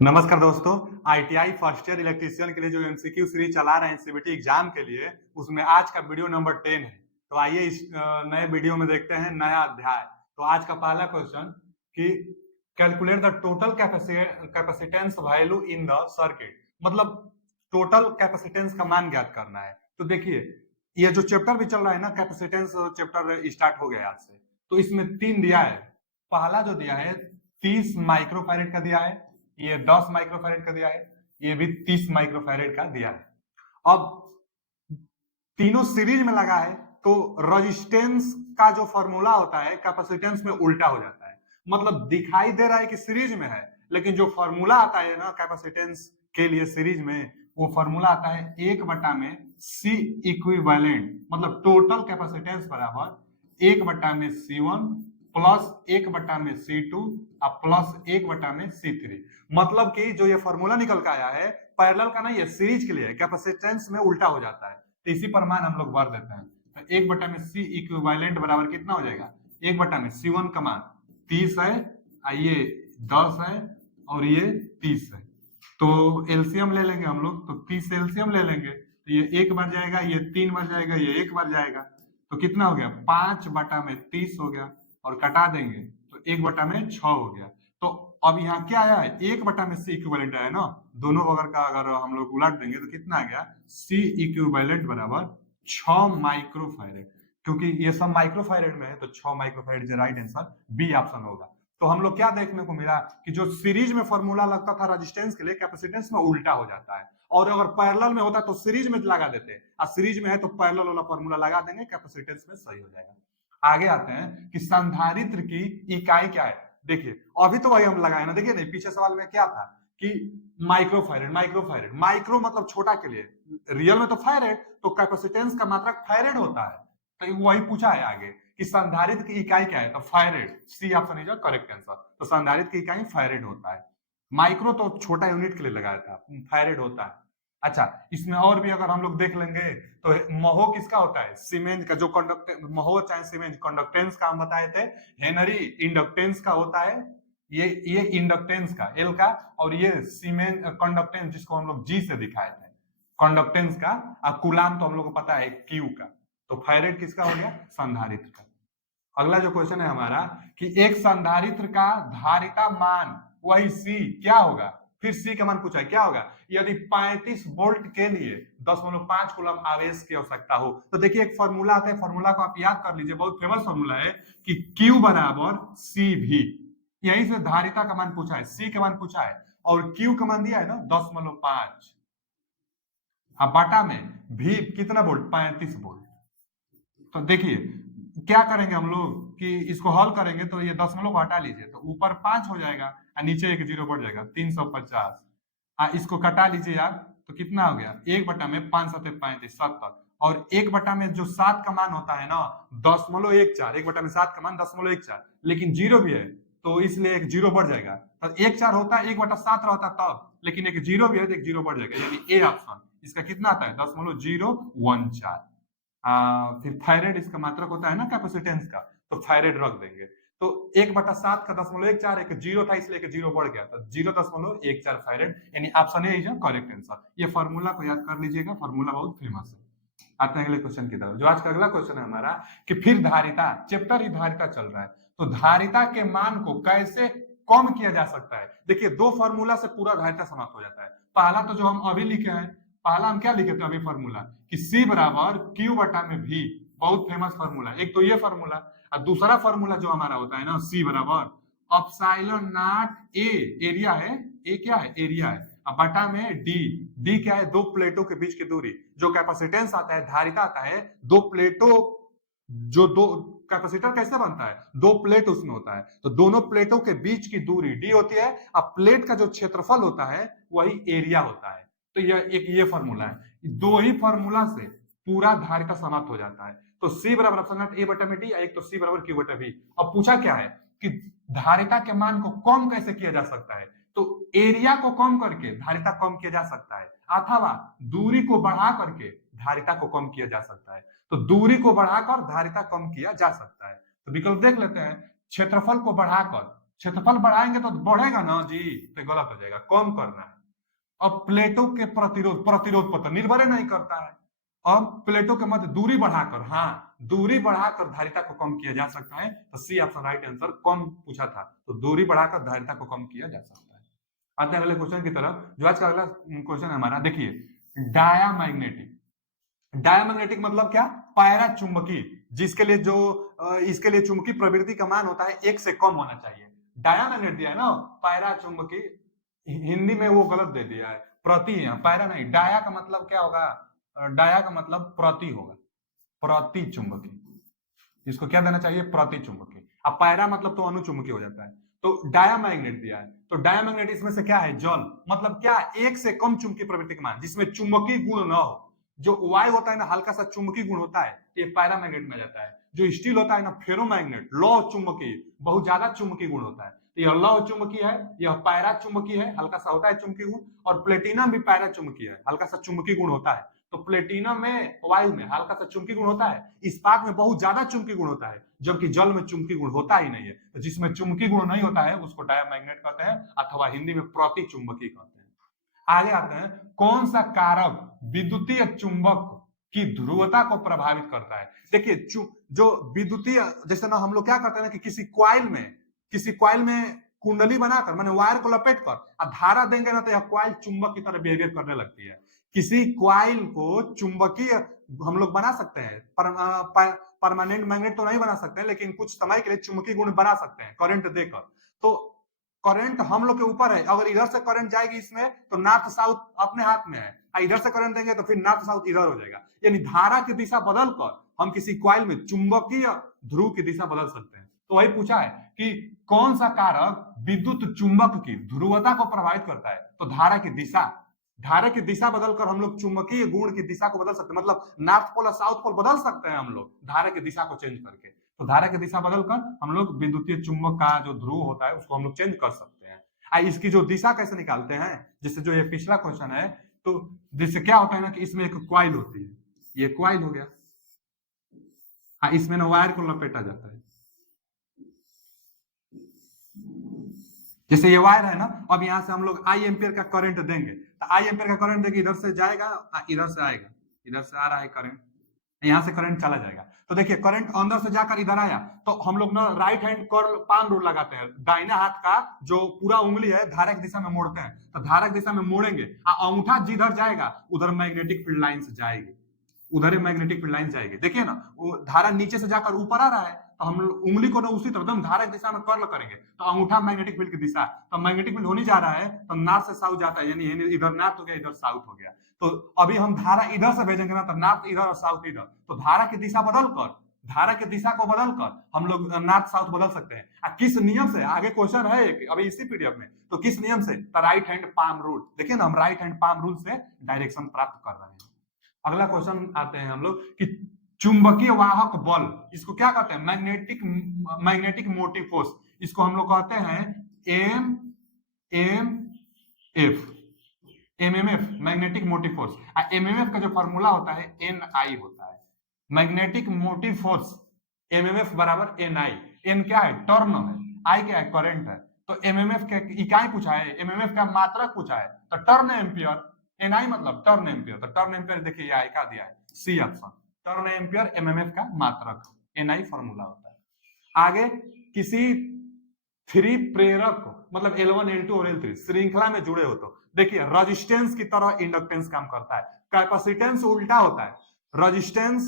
नमस्कार दोस्तों। ITI first year electrician के लिए जो एमसीक्यू सीरीज चला रहे हैं सीबीटी एग्जाम के लिए, उसमें आज का वीडियो नंबर 10 है। तो आइए इस नए वीडियो में देखते हैं नया अध्याय। तो आज का पहला क्वेश्चन कि calculate the total capacitance value in the circuit, मतलब टोटल कैपेसिटेंस का मान ज्ञात करना है। तो देखिए, ये जो चैप्टर भी चल रहा है ना, कैपेसिटेंस चैप्टर स्टार्ट हो गया आज से। तो इसमें 3 दिया है। पहला जो दिया है 30 माइक्रोफैरेड का दिया है, ये 10 माइक्रोफैरेड का दिया है, ये भी 30 माइक्रोफैरेड का दिया है। अब तीनों सीरीज में लगा है तो रेजिस्टेंस का जो फॉर्मूला होता है कैपेसिटेंस में उल्टा हो जाता है। मतलब दिखाई दे रहा है कि सीरीज में है, लेकिन जो फॉर्मूला आता है ना कैपेसिटेंस के लिए सीरीज में, वो फॉर्मूला आता है 1/में सी इक्विवेलेंट, मतलब टोटल कैपेसिटेंस बराबर 1/में C1 प्लस 1/में C2 और प्लस 1/में C3। मतलब कि जो ये फॉर्मूला निकल के आया है पैरेलल का नहीं है, सीरीज के लिए है, कैपेसिटेंस में उल्टा हो जाता है। तो इसी पर मान हम लोग भर देते हैं। तो 1/में सी इक्विवेलेंट बराबर कितना हो जाएगा, 1/में C1 का मान 30 है, ये 10 है और ये 30 है। तो एलसीएम ले लेंगे हम लोग, तो 30 से एलसीएम ले लेंगे तो ये 1 बार जाएगा, ये 3 बार जाएगा, ये 1 बार जाएगा। तो कितना हो गया, 5/में 30 हो गया और कटा देंगे तो 1/में 6 हो गया। तो अब यहाँ क्या आया है, 1/में सी इक्विवेलेंट आया ना, दोनों बगल का अगर हम लोग उलट देंगे तो कितना आ गया, सी इक्विवेलेंट बराबर 6 माइक्रोफैरेड। क्योंकि ये सब माइक्रोफैरेड में है तो 6 माइक्रोफैरेड जो राइट आंसर बी ऑप्शन होगा। तो हम लोग क्या देखने को मिला कि जो सीरीज में फॉर्मूला लगता था रेजिस्टेंस के लिए, कैपेसिटेंस में उल्टा हो जाता है। और अगर पैरेलल में होता तो सीरीज में लगा देते, और सीरीज में है तो पैरेलल वाला फॉर्मूला लगा देंगे, कैपेसिटेंस में सही हो जाएगा। आगे आते हैं कि संधारित्र की इकाई क्या है। देखिए अभी तो वही हम लगाए ना, देखिए नहीं पीछे सवाल में क्या था कि माइक्रोफैरेड माइक्रोफैरेड, माइक्रो मतलब छोटा के लिए, रियल में तो फैरेड, तो कैपेसिटेंस का मात्रक फैरेड होता है। तो वही पूछा है आगे कि संधारित्र की इकाई क्या है, तो farad, C option is correct answer. तो संधारित्र की इकाई फैरेड होता है। माइक्रो तो छोटा यूनिट के लिए लगाया था, फैरेड होता है। अच्छा, इसमें और भी अगर हम लोग देख लेंगे तो महो किसका होता है, सीमेंस का। जो कंडक्टेंस महो चाहे सीमेंस, कंडक्टेंस का हम बताए थे, हेनरी इंडक्टेंस का होता है। ये इंडक्टेंस का एल का, और ये सीमेंस कंडक्टेंस जिसको हम लोग जी से दिखाए थे, कंडक्टेंस का। और कूलाम तो हम लोग को पता है क्यू का। तो फैरेड किसका हो गया, संधारित्र का। अगला जो क्वेश्चन है हमारा कि एक संधारित्र का धारिता मान वही सी क्या होगा। फिर सी का मान पूछा है क्या होगा, यदि 35 वोल्ट के लिए 10.5 कूलम आवेश की आवश्यकता हो। तो देखिए एक फॉर्मूला आता है, फॉर्मूला को आप याद कर लीजिए, बहुत फेमस फॉर्मूला है कि Q बराबर सी भी। यहीं से धारिता का मान पूछा है, सी का मान पूछा है और Q का मान दिया है ना 10.5, अब बाटा में भी कितना वोल्ट, 35 वोल्ट। तो देखिए क्या करेंगे हम लोग कि इसको हल करेंगे तो ये 10 को हटा लीजिए तो ऊपर 5 हो जाएगा और नीचे एक जीरो बढ़ जाएगा, 350। इसको कटा लीजिए आप तो कितना हो गया, 1/5 70। और 1/, में जो 7 का मान होता है ना 10.14, 1/7 का मान 10.14, लेकिन जीरो भी है तो इसलिए एक जीरो बढ़ जाएगा। तो 1/4 होता है, 1/7 रहता तब, लेकिन एक जीरो भी है तो एक जीरो बढ़ जाएगा, यानी ए ऑप्शन इसका कितना आता है 10.014। फिर थायराइड इसका मात्रक होता है ना कैपेसिटेंस का, तो थायराइड रख देंगे। तो 1/7 का 10.14, एक जीरो था इसलिए एक जीरो बढ़ गया, तो 0.14 थायराइड, यानी option A is correct answer. ये फॉर्मूला को याद कर लीजिएगा, फॉर्मूला बहुत फेमस है। आते हैं अगले क्वेश्चन की तरफ। जो आज का अगला क्वेश्चन है हमारा कि फिर धारिता, चैप्टर ही धारिता चल रहा है, तो धारिता के मान को कैसे कम किया जा सकता है। देखिए दो फॉर्मूला से पूरा धारिता समाप्त हो जाता है। पहला तो जो हम अभी लिखे हैं, पहला हम क्या लिखे थे अभी फॉर्मूला कि सी बराबर क्यू बटा में भी, बहुत फेमस फॉर्मूला। एक तो ये फॉर्मूला, और दूसरा फॉर्मूला जो हमारा होता है ना सी बराबर अपसाइलन नॉट ए, एरिया है, ए क्या है, एरिया है, अब बटा में डी, डी क्या है, दो प्लेटों के बीच की दूरी। जो कैपेसिटेंस आता है, धारिता आता है, दो प्लेटों, जो दो कैपेसिटर कैसे बनता है, दो प्लेट उसमें होता है, तो दोनों प्लेटों के बीच की दूरी डी होती है, अब प्लेट का जो क्षेत्रफल होता है वही एरिया होता है। तो यह एक ये फॉर्मूला है, दो ही फॉर्मूला से पूरा धारिता समाप्त हो जाता है। तो सी बराबर ऑप्शन नॉट ए बटा में डी, एक तो सी बराबर क्यू बटा वी। अब पूछा क्या है कि धारिता के मान को कम कैसे किया जा सकता है, तो एरिया को कम करके धारिता कम किया जा सकता है, अथवा दूरी को बढ़ा करके धारिता को कम किया जा सकता है। तो दूरी को बढ़ाकर धारिता कम किया जा सकता है। तो विकल्प देख लेते हैं, क्षेत्रफल को बढ़ाकर, क्षेत्रफल बढ़ाएंगे तो बढ़ेगा ना जी, तो गलत हो जाएगा, कम करना है। अब प्लेटों के प्रतिरोध पर निर्भर नहीं करता है। अब प्लेटों के मध्य दूरी बढ़ाकर, हाँ दूरी बढ़ाकर धारिता को कम किया जा सकता है। तो सी ऑप्शन राइट आंसर, कम पूछा था तो दूरी बढ़ाकर धारिता को कम किया जा सकता है। आते हैं अगले क्वेश्चन की तरफ, जो आज का अगला क्वेश्चन है हमारा, देखिए डायामैग्नेटिक मतलब क्या, पैरा चुंबकीय, जिसके लिए जो इसके लिए चुंबकीय प्रवृत्ति का मान होता है 1 से कम होना चाहिए। डायामैग्नेट दिया है ना, पैरा चुंबकीय, हिंदी में वो गलत दे दिया है, प्रति है, पैरा नहीं। डाया का मतलब क्या होगा, डाया का मतलब प्रति होगा, प्रति चुंबकीय, इसको क्या देना चाहिए, प्रति चुंबकीय। अब पैरा मतलब तो अनुचुंबकीय हो जाता है। तो डायामैग्नेट दिया है, तो डायामैग्नेट इसमें से क्या है, जल, मतलब क्या, 1 से कम चुंबकीय प्रवृत्ति का मान, जिसमें चुंबकीय गुण न हो। जो वायु होता है ना, हल्का सा चुंबकीय गुण होता है, ये पैरामैग्नेट में जाता है। जो स्टील होता है ना, फेरोमैग्नेट, लौह चुंबकीय, बहुत ज्यादा चुंबकीय गुण होता है, तो यह लौह चुंबकीय है, यह पैरा चुंबकीय है, हल्का सा होता है चुंबकीय गुण। और प्लेटिनम भी पैरा चुंबकीय है, हल्का सा चुंबकीय गुण होता है। तो प्लेटिनम में, वायु में हल्का सा चुंबकीय गुण होता है, इस्पात में बहुत ज्यादा चुंबकीय गुण होता है, जबकि जल में चुंबकीय गुण होता ही नहीं है। तो जिसमें चुंबकीय गुण नहीं होता है उसको डायामैग्नेट कहते हैं, अथवा हिंदी में प्रति चुंबकीय कहते हैं। आगे आते हैं, कौन सा कारक विद्युतीय चुंबक की ध्रुवता को प्रभावित करता है। देखिए जो विद्युतीय, जैसे ना हम लोग क्या करते हैं ना कि किसी क्वाइल में कुंडली बनाकर, माने वायर को लपेट कर धारा देंगे ना, तो यह क्वाइल चुंबक की तरह बिहेवियर करने लगती है। किसी क्वाइल को चुंबकीय हम लोग बना सकते हैं, परमानेंट मैग्नेट तो नहीं बना सकते हैं, लेकिन कुछ समय के लिए चुंबकीय गुण बना सकते हैं करंट देकर। तो करंट हम लोग के ऊपर है, अगर इधर से करंट जाएगी इसमें तो नॉर्थ साउथ अपने हाथ में है, इधर से करंट देंगे तो फिर नॉर्थ साउथ इधर हो जाएगा। यानी धारा की दिशा बदलकर हम किसी क्वाइल में चुंबकीय ध्रुव की दिशा बदल सकते हैं। तो वही पूछा है कि कौन सा कारक विद्युत चुंबक की ध्रुवता को प्रभावित करता है। तो धारा की दिशा बदलकर हम लोग चुंबकीय गुण की दिशा को बदल सकते हैं, मतलब नॉर्थ पोल और साउथ पोल बदल सकते हैं हम लोग धारा की दिशा को चेंज करके। तो धारा की दिशा बदलकर हम लोग विद्युतीय चुंबक का जो ध्रुव होता है उसको हम लोग चेंज कर सकते हैं। इसकी जो दिशा कैसे निकालते हैं, जैसे जो ये पिछला क्वेश्चन है, तो जिससे क्या होता है ना कि इसमें एक क्वाइल होती है, ये क्वाइल हो गया, इसमें ना वायर को लपेटा जाता है, जैसे ये वायर है ना, अब यहां से हम लोग आई एम्पियर का करंट देंगे, तो आई एम्पियर का करंट देंगे, इधर से जाएगा, इधर से आएगा, इधर से आ रहा है करंट, यहां से करंट चला जाएगा। तो देखिए करंट अंदर से जाकर इधर आया, तो हम लोग ना right hand curl palm rule लगाते हैं, दाहिने हाथ का जो पूरा उंगली है धारा की दिशा में मोड़ते हैं, तो धारा की दिशा में मोड़ेंगे, अंगूठा जिधर जाएगा उधर मैग्नेटिक फील्ड लाइन से जाएगी, उधर मैग्नेटिक फील्ड लाइन जाएगी। देखिए ना, वो धारा नीचे से जाकर ऊपर आ रहा है, तो हम उंगली को ना उसी तरह एकदम धारा की दिशा में कर्ल करेंगे, तो अंगूठा मैग्नेटिक फील्ड की दिशा, तो मैग्नेटिक फील्ड होने जा रहा है, तो नॉर्थ से साउथ जाता है, यानी इधर नॉर्थ हो गया, इधर साउथ हो गया। तो अभी हम धारा इधर से भेजेंगे ना, तो नॉर्थ इधर और साउथ इधर, तो धारा की दिशा को बदलकर हम लोग नॉर्थ साउथ बदल सकते हैं। किस नियम से, आगे क्वेश्चन है अभी इसी पीडीएफ में, तो किस नियम से, तो राइट हैंड पाम रूल। देखिए ना, हम राइट हैंड पाम रूल से डायरेक्शन प्राप्त कर रहे हैं। अगला क्वेश्चन आते हैं हम लोग कि चुंबकीय वाहक बल, इसको क्या कहते हैं, मैग्नेटिक मोटिव फोर्स, इसको हम लोग कहते हैं MMF, magnetic motive force. MMF का जो फॉर्मूला होता है एनआई होता है, मैग्नेटिक मोटिव फोर्स एमएमएफ बराबर एनआई। एन क्या है, टर्न है, आई क्या है, करंट है। तो एमएमएफ के इकाई पूछा है, एमएमएफ का मात्रक पूछा है, तो टर्न एम्पियर, एनआई मतलब टर्न एम्पियर, तो टर्न एम्पियर देखिए आई का दिया है, C option, turn ampere MMF का मात्रक, एनआई फॉर्मूला होता है। आगे किसी 3 प्रेरक, मतलब L1 L2 और L3 श्रृंखला में जुड़े हो, तो देखिए रेजिस्टेंस की तरह इंडक्टेंस काम करता है, कैपेसिटेंस उल्टा होता है, रेजिस्टेंस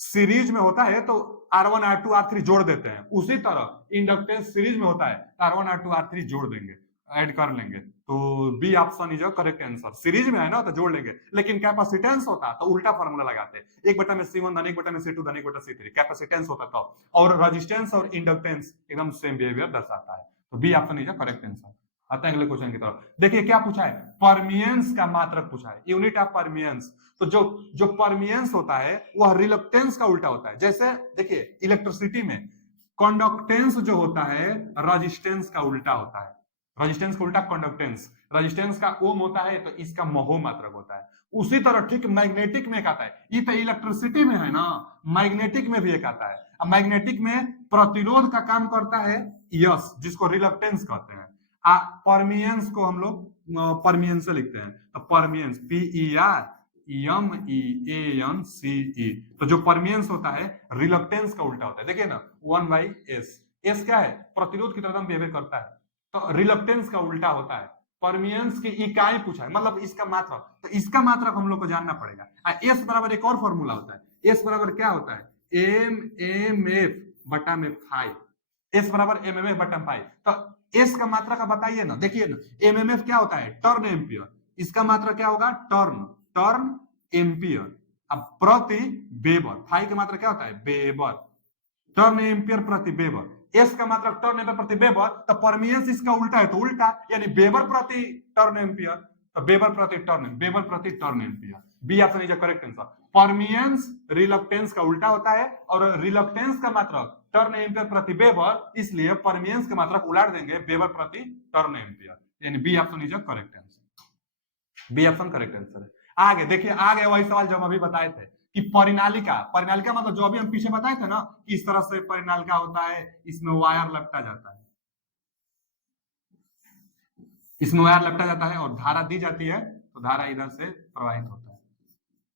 सीरीज में होता है तो R1 R2 R3 जोड़ देते हैं, उसी तरह इंडक्टेंस सीरीज में होता है, R1 R2 R3 जोड़ देंगे, ऐड कर लेंगे, तो B option is correct answer. Series में है ना तो जोड़ लेंगे, लेकिन कैपेसिटेंस होता तो उल्टा फॉर्मूला लगाते, 1 में C1 धन 1 में C2 धन 1 C3, कैपेसिटेंस होता तो, और रेजिस्टेंस और इंडक्टेंस एकदम सेम बिहेवियर दर्शाता है, तो B option is correct answer. आते हैं अगले क्वेश्चन की तरफ, देखिए क्या पूछा है, परमियंस का मात्रक पूछा है, यूनिट ऑफ परमियंस। तो जो परमियंस होता है वह रिलक्टेंस का उल्टा होता है, जैसे देखिए इलेक्ट्रिसिटी में कंडक्टेंस जो होता है रेजिस्टेंस का उल्टा होता है, रेजिस्टेंस का उल्टा कंडक्टेंस, रेजिस्टेंस का ओम होता है तो इसका महो मात्रक होता है। उसी तरह ठीक मैग्नेटिक में एक आता है, ये तो इलेक्ट्रिसिटी में है ना, मैग्नेटिक में भी एक आता है। अब मैग्नेटिक में प्रतिरोध का काम करता है यस, जिसको रिलक्टेंस कहते हैं। परमियंस को हम लोग परमियंस से लिखते हैं, तो परमियंस PERMEANCE। तो जो परमियंस होता है रिलक्टेंस का उल्टा होता है। देखिए ना 1/s, एस क्या है, प्रतिरोध की तरह बिहेवियर करता है, तो रिलक्टेंस का उल्टा होता है। परमियंस की इकाई पूछा है, मतलब इसका मात्रक, तो इसका मात्रक हम लोग को जानना पड़ेगा। एस बराबर एक और फॉर्मूला होता है, एस बराबर क्या होता है, MMF बटा में 5, एस बराबर MMF बटा 5। तो एस का मात्रा का बताइए ना, देखिए ना MMF क्या होता है, टर्न एम्पियर, इसका मात्रा क्या होगा, टर्न एम्पियर। अब प्रति वेबर, 5 का मात्रा क्या होता है, वेबर, टर्न एम्पियर प्रति वेबर। एस का मतलब टर्न एम्पियर प्रति वेबर, तो परमियंस इसका उल्टा है, तो उल्टा यानी वेबर प्रति टर्न एम्पियर, तो वेबर प्रति turn ampere. B option is the correct answer. Permeance reluctance का उल्टा होता है, और रिलक्टेंस का मात्रक टर्न एम्पियर प्रति वेबर, इसलिए परमियंस का मात्रक उलट देंगे, वेबर प्रति टर्न एम्पियर, यानी B option is the correct answer. B option correct answer है। आगे देखिए, आगे वही सवाल जो हम अभी बताए थे कि परिनालिका, परिनालिका मतलब जो अभी हम पीछे बताए थे ना, कि इस तरह से परिनालिका होता है, इसमें वायर लपटा जाता है, इसमें वायर लपटा जाता है और धारा दी जाती है, तो धारा इधर से प्रवाहित होता है,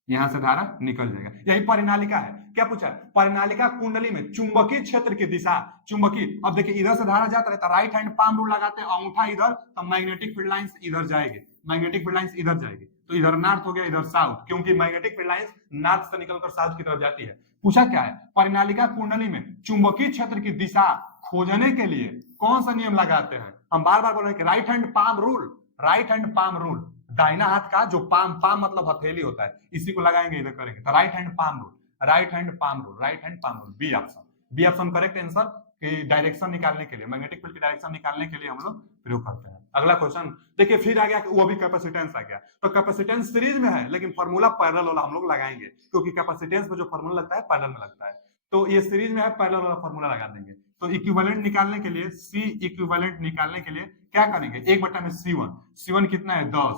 यहां से धारा निकल जाएगा, यही परिनालिका है। क्या पूछा, परिनालिका कुंडली में चुंबकीय क्षेत्र की दिशा, चुंबकीय, अब देखिए इधर से धारा जाता रहता, राइट हैंड पाम रूल लगाते हैं, अंगूठा इधर, तो मैग्नेटिक फील्ड लाइंस इधर जाएगी, मैग्नेटिक फील्ड लाइंस इधर जाएगी, तो इधर नॉर्थ हो गया, इधर साउथ, क्योंकि मैग्नेटिक फील्ड लाइंस नॉर्थ से निकलकर साउथ की तरफ जाती है। पूछा क्या है, परिनालिका कुंडली में चुंबकीय क्षेत्र की दिशा खोजने के लिए कौन सा नियम लगाते हैं। हम बार बार बोल रहे हैं कि right hand palm rule, right hand palm rule, दाहिना हाथ का जो पाम, पाम मतलब हथेली होता है, इसी को लगाएंगे, इधर करेंगे, तो right hand palm rule, right hand palm rule, right hand palm rule, B option, B option correct answer. कि डायरेक्शन निकालने के लिए, मैग्नेटिक फील्ड की डायरेक्शन निकालने के लिए हम लोग प्रयोग करते हैं। अगला क्वेश्चन देखिए, फिर आ गया वो भी कैपेसिटेंस आ गया, तो कैपेसिटेंस सीरीज में है, लेकिन फॉर्मूला पैरेलल वाला हम लोग लगाएंगे, क्योंकि कैपेसिटेंस में जो फॉर्मूला लगता है पैरेलल में लगता है, तो ये सीरीज में है, पैरेलल वाला फॉर्मूला लगा देंगे। तो इक्विवेलेंट निकालने के लिए, सी इक्विवेलेंट निकालने के लिए क्या करेंगे, 1/में C1, C1 कितना है 10,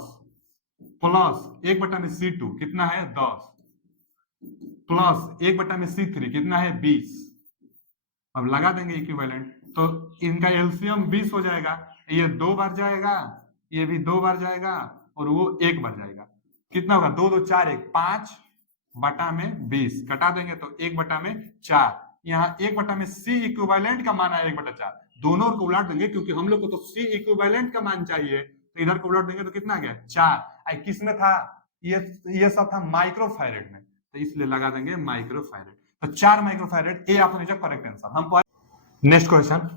प्लस 1/में C2 कितना है 10, प्लस 1/में C3 कितना है 20। अब लगा देंगे इक्विवेलेंट, तो इनका एलसीएम 20 हो जाएगा, ये 2 बार जाएगा, ये भी 2 बार जाएगा, और वो 1 बार जाएगा, कितना होगा 2 2 4 1 5/20 कटा देंगे, तो 1/4, यहाँ 1/में C इक्विवेलेंट का मान है 1/4, दोनों को उलट देंगे, क्योंकि हम लोग को तो C इक्विवेलेंट का मान चाहिए, तो इधर को उलट देंगे तो कितना आ गया 4। किसमें था, ये सब था माइक्रोफैरेड में, तो इसलिए लगा देंगे माइक्रोफैरेड, तो 4 microfarad, A option is correct answer. हम नेक्स्ट क्वेश्चन,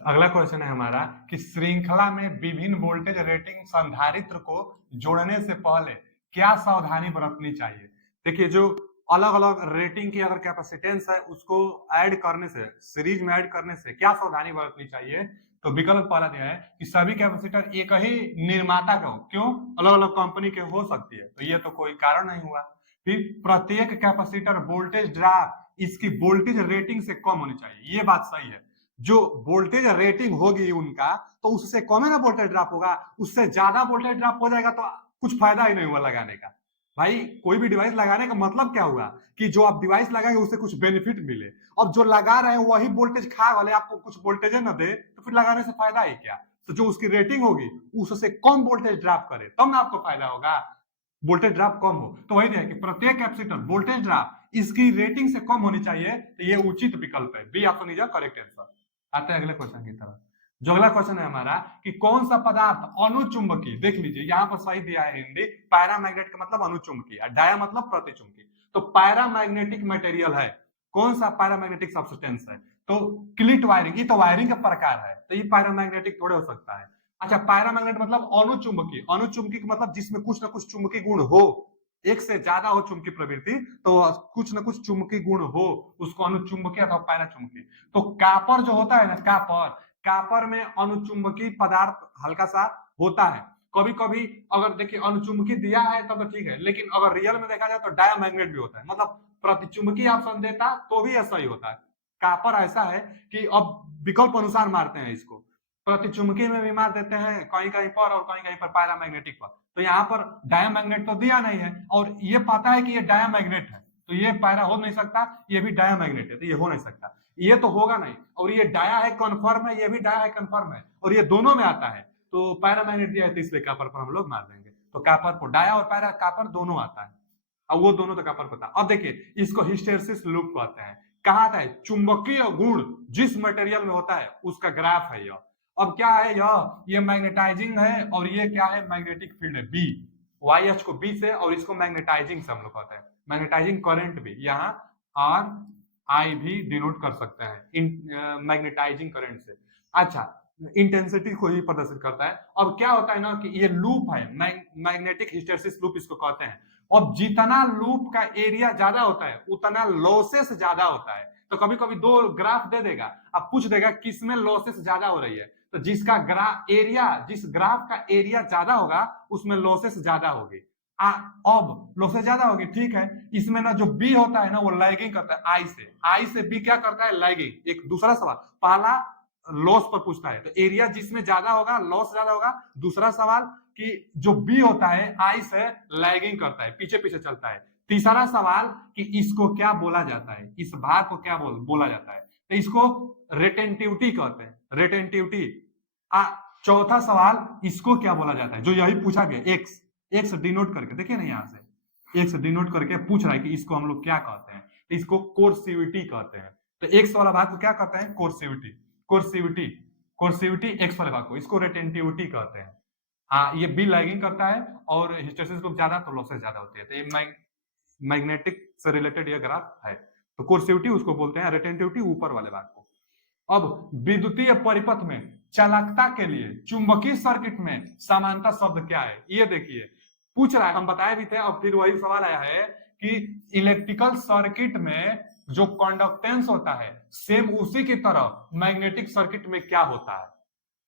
अगला क्वेश्चन है हमारा कि श्रृंखला में विभिन्न वोल्टेज रेटिंग संधारित्र को जोड़ने से पहले क्या सावधानी बरतनी चाहिए। देखिए, जो अलग अलग रेटिंग की अगर कैपेसिटेंस है, उसको ऐड करने से, सीरीज में ऐड करने से क्या सावधानी बरतनी चाहिए, तो विकल्प पहला दिया है कि सभी कैपेसिटर एक ही निर्माता का हो, क्यों, अलग अलग कंपनी के हो सकती है, तो ये तो कोई कारण नहीं हुआ। फिर प्रत्येक कैपेसिटर वोल्टेज ड्रॉप इसकी वोल्टेज रेटिंग से कम होनी चाहिए, ये बात सही है, जो वोल्टेज रेटिंग होगी उनका, तो उससे कम है ना वोल्टेज ड्रॉप होगा, उससे ज्यादा वोल्टेज ड्रॉप हो जाएगा तो कुछ फायदा ही नहीं हुआ लगाने का। भाई कोई भी डिवाइस लगाने का मतलब क्या हुआ कि जो आप डिवाइस लगाएंगे उससे कुछ बेनिफिट मिले, अब जो लगा रहे हैं वही वोल्टेज खा वाले आपको कुछ वोल्टेज न दे, तो फिर लगाने से फायदा ही क्या। तो जो उसकी रेटिंग होगी उससे कम वोल्टेज ड्रॉप करे, तब ना आपको फायदा होगा, वोल्टेज ड्रॉप कम हो, तो वही है कि प्रत्येक कैपेसिटर वोल्टेज ड्रॉप इसकी रेटिंग से कम होनी चाहिए, तो ये उचित विकल्प है, B option is correct answer. आते हैं अगले क्वेश्चन की तरफ। जो अगला क्वेश्चन है हमारा कि कौन सा पदार्थ अनुचुंबकीय, देख लीजिए यहाँ पर सही दिया है हिंदी, पैरामैग्नेट का मतलब अनुचुंबकीय, डाया मतलब प्रतिचुंबकीय, तो पैरामैग्नेटिक मटेरियल है, कौन सा पैरामैग्नेटिक सब्सटेंस है, तो क्लिट वायरिंग, ये तो वायरिंग का प्रकार है, तो ये पैरामैग्नेटिक थोड़े हो सकता है। अच्छा, पैरामैग्नेट मतलब अनुचुंबकीय, अनुचुंबकीय मतलब जिसमें कुछ ना कुछ चुंबकीय गुण हो, एक से ज्यादा हो चुंबकीय प्रवृत्ति, तो कुछ ना कुछ चुंबकीय गुण हो, उसको अनुचुंबकीय अथवा पैराचुंबकीय। तो कापर जो होता है ना, कापर में अनुचुंबकीय पदार्थ हल्का सा होता है, कभी कभी अगर देखिए अनुचुंबकीय दिया है तब तो ठीक है, लेकिन अगर रियल में देखा जाए तो डायामैग्नेट भी होता है, मतलब प्रतिचुंबकीय ऑप्शन देता तो भी ऐसा ही होता है। कापर ऐसा है कि अब विकल्प अनुसार मारते हैं इसको, प्रतिचुंबकीय में भी मार देते हैं कहीं कहीं पर और कहीं कहीं पर पैरामैग्नेटिक पर, तो यहाँ पर डायामैग्नेट तो दिया नहीं है, और ये पता है कि ये डायामैग्नेट है, तो ये पैरा हो नहीं सकता, ये भी डायामैग्नेट है, तो ये हो नहीं सकता। ये तो होगा नहीं, और ये डाया है कन्फर्म है, ये भी डाया है कन्फर्म है, और ये दोनों में आता है, तो पैरामैग्नेट दिया है तो इसलिए कॉपर पर हम लोग मार देंगे। तो कॉपर को डाया और पैरा कॉपर दोनों आता है, अब वो दोनों तो कॉपर पता। अब देखिए इसको हिस्टेरेसिस लूप कहते हैं। कहा आता है चुंबकीय गुण जिस मटेरियल में होता है उसका ग्राफ है यह। अब क्या है यह, ये मैग्नेटाइजिंग है और ये क्या है, मैग्नेटिक फील्ड है बी, वाई एच को बी से, और इसको मैग्नेटाइजिंग से हम लोग कहते हैं, मैग्नेटाइजिंग करंट भी यहाँ आर आई भी डिनोट कर सकते हैं मैग्नेटाइजिंग करंट से। अच्छा, इंटेंसिटी को ही प्रदर्शित करता है। अब क्या होता है ना कि ये लूप है, मैग्नेटिक हिस्टेरेसिस लूप इसको कहते हैं। अब जितना लूप का एरिया ज्यादा होता है उतना लॉसेस ज्यादा होता है। तो कभी कभी दो ग्राफ दे देगा, अब पूछ देगा किसमें लॉसेस ज्यादा हो रही है, तो जिसका एरिया, जिस ग्राफ का एरिया ज्यादा होगा उसमें लॉसेस ज्यादा होगी। अब लॉसेस ज्यादा होगी, ठीक है। इसमें ना जो बी होता है ना वो लैगिंग करता है आई से बी क्या करता है, लैगिंग। एक दूसरा सवाल, पहला लॉस पर पूछता है, तो एरिया जिसमें ज्यादा होगा लॉस ज्यादा होगा। दूसरा सवाल कि जो बी होता है आई से लैगिंग करता है, पीछे पीछे चलता है। तीसरा सवाल कि इसको क्या बोला जाता है, इस भाग को क्या बोला जाता है, तो इसको रेटेंटिविटी कहते हैं, रेटेंटिविटी। चौथा सवाल इसको क्या बोला जाता है, जो यही पूछा गया, एक्स, एक्स डिनोट करके देखिए ना, यहां से एक्स डिनोट करके पूछ रहा है कि इसको हम लोग क्या कहते हैं, तो इसको कोर्सिविटी कहते हैं। तो एक्स वाला भाग को क्या कहते हैं, कोर्सिविटी, कोर्सिविटी, कोर्सिविटी एक्स वाले भाग को, इसको रेटेंटिविटी कहते हैं। हाँ, ये बी लैगिंग करता है और हिस्टेरेसिस ग्रुप ज्यादा तो लॉसेस ज्यादा होती है, तो ये मैग्नेटिक से रिलेटेड ये ग्राफ है। तो कोर्सिविटी उसको बोलते हैं, रेटेंटिविटी ऊपर वाले भाग को। अब विद्युतीय परिपथ में चालकता के लिए चुंबकीय सर्किट में समानता शब्द क्या है, ये देखिए पूछ रहा है, हम बताए भी थे और फिर वही सवाल आया है कि इलेक्ट्रिकल सर्किट में जो कंडक्टेंस होता है सेम उसी की तरह मैग्नेटिक सर्किट में क्या होता है।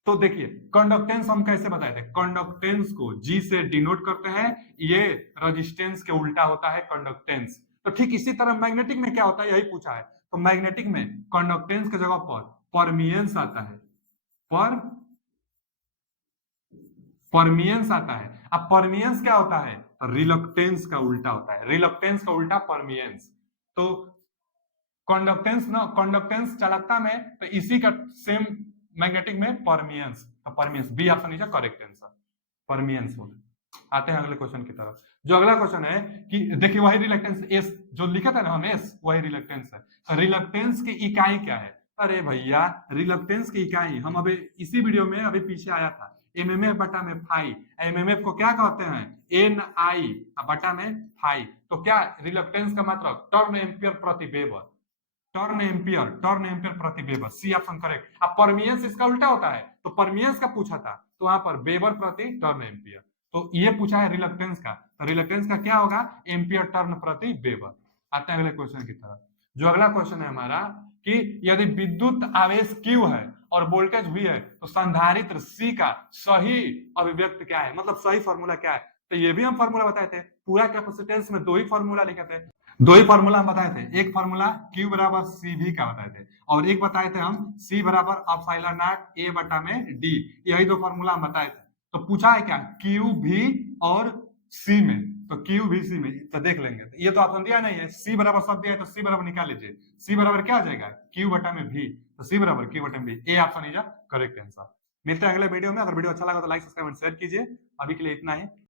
तो देखिए कंडक्टेंस हम कैसे बताए थे, कंडक्टेंस को जी से डिनोट करते हैं, ये रेजिस्टेंस के उल्टा होता है कंडक्टेंस। तो ठीक इसी तरह मैग्नेटिक में क्या होता है, यही पूछा है। तो मैग्नेटिक में कंडक्टेंस की जगह पर परमियंस आता है, परमियंस आता है। अब परमियंस क्या होता है, रिलक्टेंस का उल्टा होता है, रिलक्टेंस का उल्टा परमियंस। तो कंडक्टेंस ना, कंडक्टेंस चालकता में, तो इसी का सेम मैग्नेटिक में परमियंस, तो permeance B option is correct answer, permeance होगा। आते हैं अगले क्वेश्चन की तरफ। जो अगला क्वेश्चन है कि देखिए वही रिलक्टेंस एस जो लिखा था ना हम, एस वही रिलक्टेंस है। रिलक्टेंस की इकाई क्या है, अरे भैया रिलक्टेंस की इकाई हम अभी इसी वीडियो में अभी पीछे आया था, एमएमएफ बटा में फाई। एमएमएफ को क्या कहते हैं, एन आई बटा में फाई। तो क्या रिलक्टेंस का मतलब टर्न एम्पियर प्रति वेबर, टर्न एम्पियर प्रति वेबर, सी ऑप्शन करेक्ट। अब परमियंस इसका उल्टा होता है, तो परमियंस का पूछा था तो वहां पर वेबर प्रति टर्न एम्पियर, तो ये पूछा है रिलक्टेंस का, तो रिलक्टेंस का क्या होगा, एम्पियर टर्न प्रति वेबर। आते हैं अगले क्वेश्चन की तरफ। जो अगला क्वेश्चन है हमारा कि यदि विद्युत आवेश Q है और वोल्टेज V है तो संधारित्र C का सही अभिव्यक्ति क्या है, मतलब सही फॉर्मूला क्या है। तो ये भी हम फॉर्मूला बताए थे, पूरा कैपेसिटेंस में दो ही फॉर्मूला लिखे थे, दो ही फॉर्मूला हम बताए थे, एक फॉर्मूला Q बराबर CV का बताए थे, और एक बताए थे हम C बराबर एप्सिलॉन नॉट A बटा में D, यही दो फॉर्मूला हम बताए थे। तो पूछा है क्या, Q V और C में, तो Q V C में, तो देख लेंगे। तो ये तो ऑप्शन दिया नहीं है, C बराबर सब दिया है, तो C बराबर निकाल लीजिए। C बराबर क्या हो जाएगा, Q बटा में V, तो C बराबर Q बटा में V, A option is correct answer. मिलते हैं अगले वीडियो में। अगर वीडियो अच्छा लगा तो लाइक सब्सक्राइब शेयर कीजिए। अभी के लिए इतना ही।